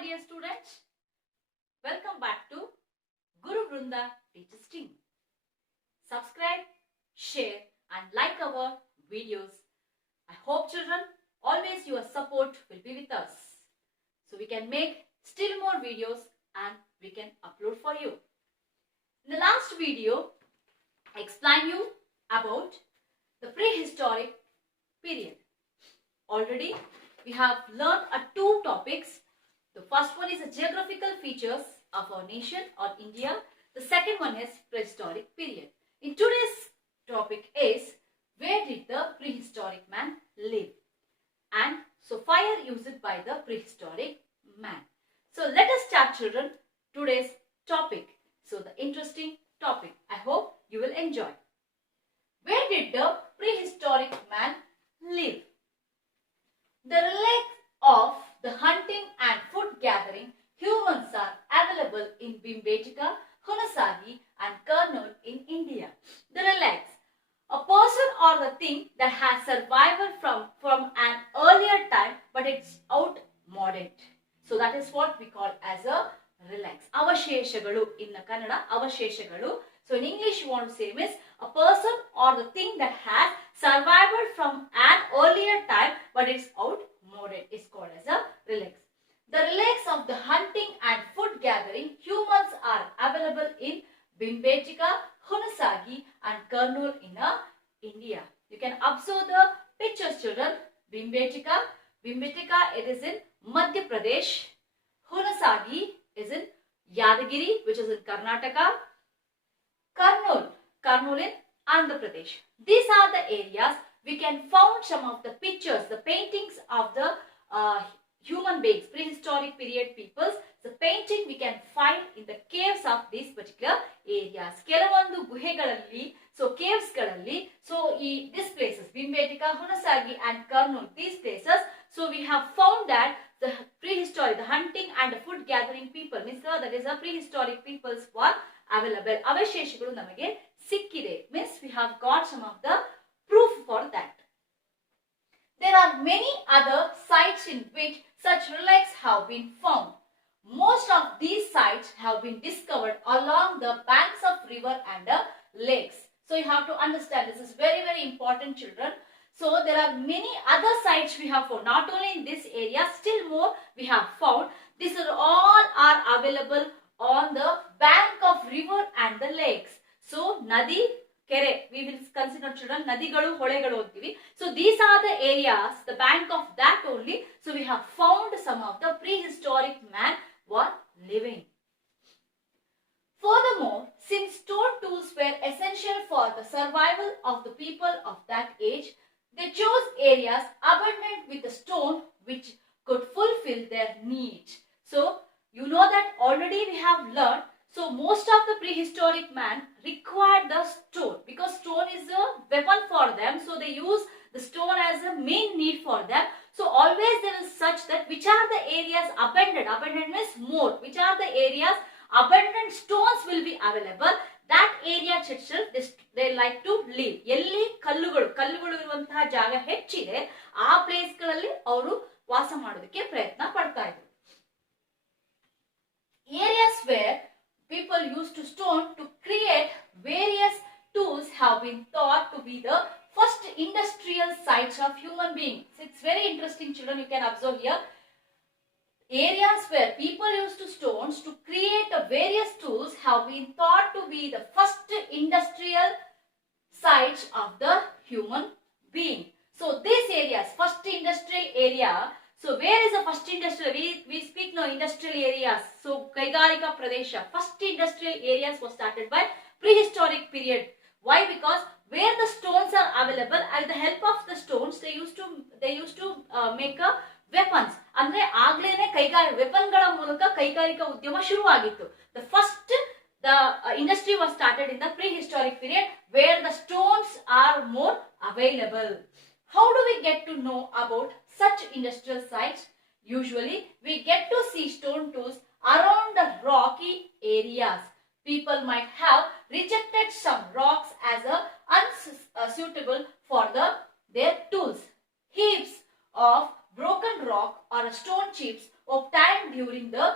my dear students. Welcome back to Guru Vrunda Teachers Team. Subscribe, share and like our videos. I hope children, always your support will be with us. So we can make still more videos and we can upload for you. In the last video, I explained you about the prehistoric period. Already we have learned two topics. The first one is the geographical features of our nation or India. The second one is prehistoric period. In today's topic is where did the prehistoric man live? And so fire used by the prehistoric man. So let us start children today's topic. So the interesting topic. I hope you will enjoy. Where did the prehistoric man live? The relics of the hunting and food gathering humans are available in Bhimbetka, Hunasagi and Kurnool in India. The relics, a person or the thing that has survived from an earlier time but it's outmoded. So that is what we call as a relics. Avasheshagalu in Kannada, avasheshagalu. So in English you want to say means a person or the thing that has survived from an earlier time but it's outmoded is called as a relics. The relics of the hunting and food gathering humans are available in Bhimbetka, Hunasagi and Kurnool in India. You can observe the pictures children. Bhimbetka it is in Madhya Pradesh. Hunasagi is in Yadagiri which is in Karnataka. Kurnool in Andhra Pradesh. These are the areas we can find some of the pictures, the paintings of the human beings, prehistoric period peoples. The painting we can find in the caves of these particular areas. Kelavandu guhegalalli, so caves galalli, so these places, Bhimbetka, Hunasagi and Kurnool, these places, so we have found that the prehistoric, the hunting and the food gathering people, means that is a prehistoric peoples were available. Avasheshagalu namage sikkide, means we have got some of the proof for that. There are many other sites in which such relics have been found. Most of these sites have been discovered along the banks of river and lakes. So you have to understand this is very important children. So there are many other sites we have found. Not only in this area, still more we have found. These are all are available on the bank of river and the lakes. So Nadi, Kere, we will consider children, Nadigalu, Holegalu antivi. So these are the areas, the bank of that only. So we have found some of the prehistoric man were living. Furthermore, since stone tools were essential for the survival of the people of that age, they chose areas abundant with the stone which could fulfill their needs. So you know that already we have learned. So most of the prehistoric man required the stone because stone is a weapon for them. So they use the stone as a main need for them. So always there is such that which are the areas abundant. Abundant means more. Which are the areas abundant stones will be available. That area itself they like to live. ಎಲ್ಲಿ ಕಲ್ಲುಗಳು ಇರುವಂತಹ ಜಾಗ ಹೆಚ್ಚಿದೆ ಆ place ಗಳಲ್ಲಿ ಅವರು ವಾಸ ಮಾಡೋದಕ್ಕೆ ಪ್ರಯತ್ನ ಪಡ್ತಾ ಇದ್ರು. Areas where people used to stone to create various tools have been thought to be the first industrial sites of human beings. It's very interesting children, you can observe here. Areas where people used to stones to create the various tools have been thought to be the first industrial sites of the human being. So these areas, first industrial area. So where is the first industrial? We speak now industrial areas. So Kaigarika Pradesha, first industrial areas was started by prehistoric period. Why? Because where the stones are available, with the help of the stones, they used to make a weapons. ಅಂದ್ರೆ ಆಗ್ಲೇನೆ ವೆಪನ್ಗಳ ಮೂಲಕ ಕೈಗಾರಿಕಾ ಉದ್ಯಮ ಶುರುವಾಗಿತ್ತು. The first industry was started in the prehistoric period where the stones are more available. How do we get to know about such industrial sites? Usually we get to see stone tools around the rocky areas. People might have rejected some rocks as unsuitable for their tools. Heaps of broken rock or stone chips obtained during the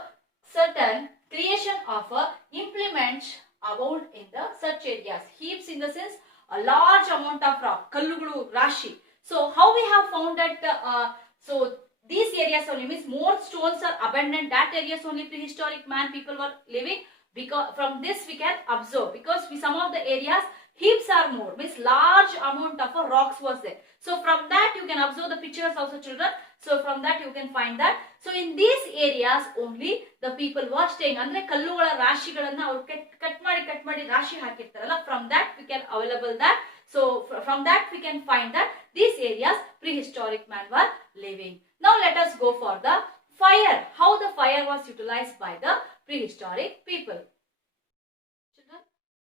certain creation of implements abound in the such areas. Heaps in the sense a large amount of rock, kallugulu, rashi. So how we have found that so these areas only means more stones are abundant, that areas only prehistoric man people were living, because from this we can observe, because some of the areas heaps are more, means large amount of rocks was there. So from that you can observe the pictures also, children. So from that you can find that. So in these areas only the people were staying. Andre ಕಲ್ಲುಗಳ ರಾಶಿಗಳನ್ನ ಅವರು cut ಮಾಡಿ ರಾಶಿ ಹಾಕಿರ್ತಾರಲ್ಲ, from that we can available that. So from that we can find that these areas prehistoric man were living. Now let us go for the fire. How the fire was utilized by the prehistoric people. Children,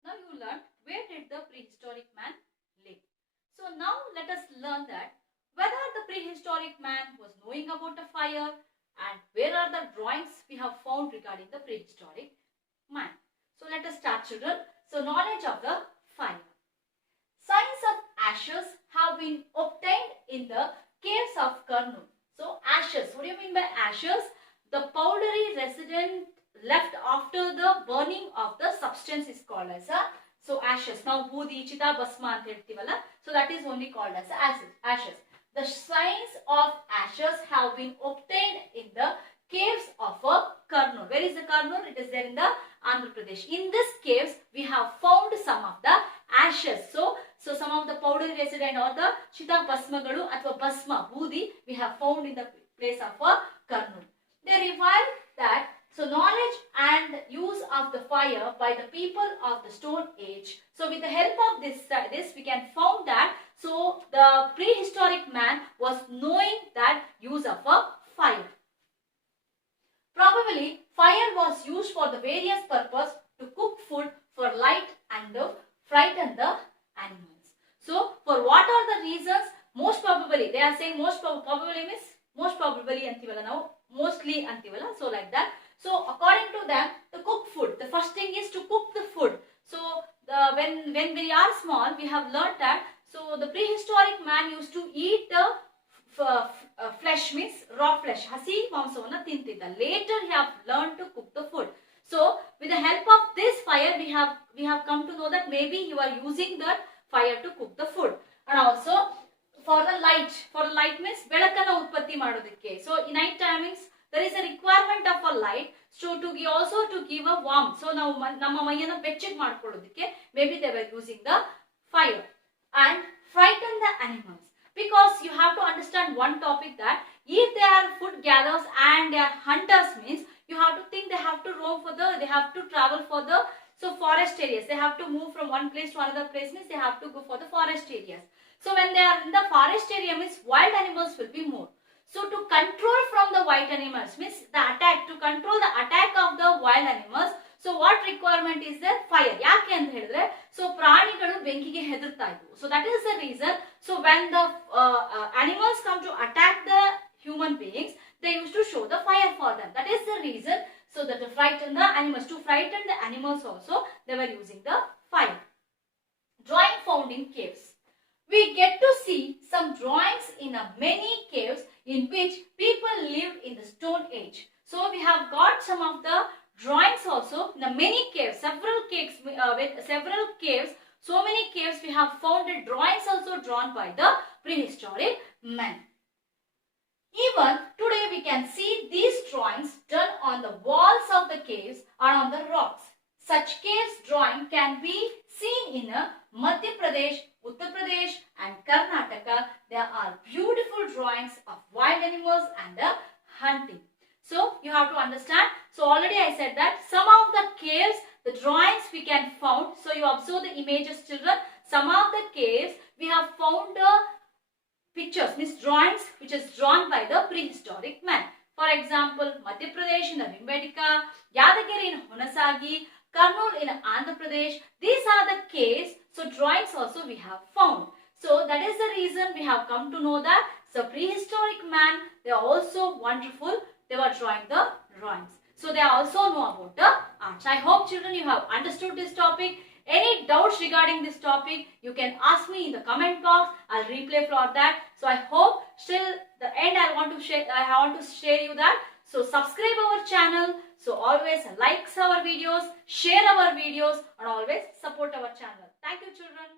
now you learn where did the prehistoric man live. So now let us learn that whether the prehistoric man was knowing about a fire and where are the drawings we have found regarding the prehistoric man. So let us start, children. So knowledge of the fire. Signs of ashes have been obtained in the caves of Kurnool. So ashes, what do you mean by ashes? The powdery residue left after the burning of the substance is called as a ashes. Now budi, chita, basma anta heltivala. So that is only called as ashes. The signs of ashes have been obtained in the caves of Kurnool. Where is the Kurnool? It is there in the Andhra Pradesh. In this caves we have found some of the ashes. So some of the powdery residue or the chita basmagalu athwa basma budi we have found in the place of Kurnool. They reveal that knowledge and use of the fire by the people of the Stone Age. So with the help of this we can found that the prehistoric man was knowing that use of a fire. Probably fire was used for the various purpose to cook food, for light and frighten the animals. So for what are the reasons? Most probably, they are saying most probably means most probably antivala now, mostly antivala. So like that. So according to them, to cook food, the first thing is to cook the food. So when we are small, we have learnt that the prehistoric man used to eat the flesh, means raw flesh, hasi mamsavana tintidda. Later he have learned to cook the food. So with the help of this fire we have come to know that maybe you are using that fire to cook the food. And also for the light means ಬೆಳಕನ್ನು ಉತ್ಪತ್ತಿ ಮಾಡೋದಕ್ಕೆ. So in night timings there is a requirement of a light, so to give a warmth. So now ನಮ್ಮ ಮೈಯನ್ನು ಬೆಚ್ಚಗೆ ಮಾಡ್ಕೊಳ್ಳೋದಕ್ಕೆ maybe they were using the fire. And frighten the animals, because you have to understand one topic, that if they are food gatherers and they are hunters, means you have to think they have to roam they have to travel for the forest areas. They have to move from one place to another place, means they have to go for the forest areas. So when they are in the forest area, means wild animals will be more. So to control from the wild animals, means to control the attack of the wild animals, so what requirement is there? Fire. ಯಾಕೆ ಅಂತ ಹೇಳಿದ್ರೆ ಪ್ರಾಣಿಗಳು ಬೆಂಕಿಗೆ ಹೆದರ್ತಾ ಇದ್ವು. So that is the reason. So when the animals come to attack the human beings, they used to show the fire for them. That is the reason. So that to frighten the animals, to frighten the animals also, they were using the fire. Drawing found in caves. We get to see some drawings in many caves in which people lived in the Stone Age. So we have got some of the drawings also in the many caves, several caves, so many caves we have found the drawings also drawn by the prehistoric men. Even today we can see these drawings done on the walls of the caves or on the rocks. Such caves drawing can be seen in Madhya Pradesh, Uttar Pradesh and Karnataka. There are beautiful drawings of wild animals and hunting. So you have to understand. So already I said that some of the caves, the drawings we can found. So you observe the images, children. Some of the caves we have found pictures, means drawings which is drawn by the prehistoric man. For example, Madhya Pradesh in the Bhimbedika, Yadagiri in Hunasagi, Kurnool in Andhra Pradesh. These are the caves. So drawings also we have found. So that is the reason we have come to know that prehistoric man, they are also wonderful. They were drawing the drawings. So they also know about the arts. I hope children you have understood this topic. Any doubts regarding this topic, you can ask me in the comment box. I'll replay for that. So I hope still the end I want to share you that. So subscribe our channel. So always like our videos, share our videos, and always support our channel. Thank you, children.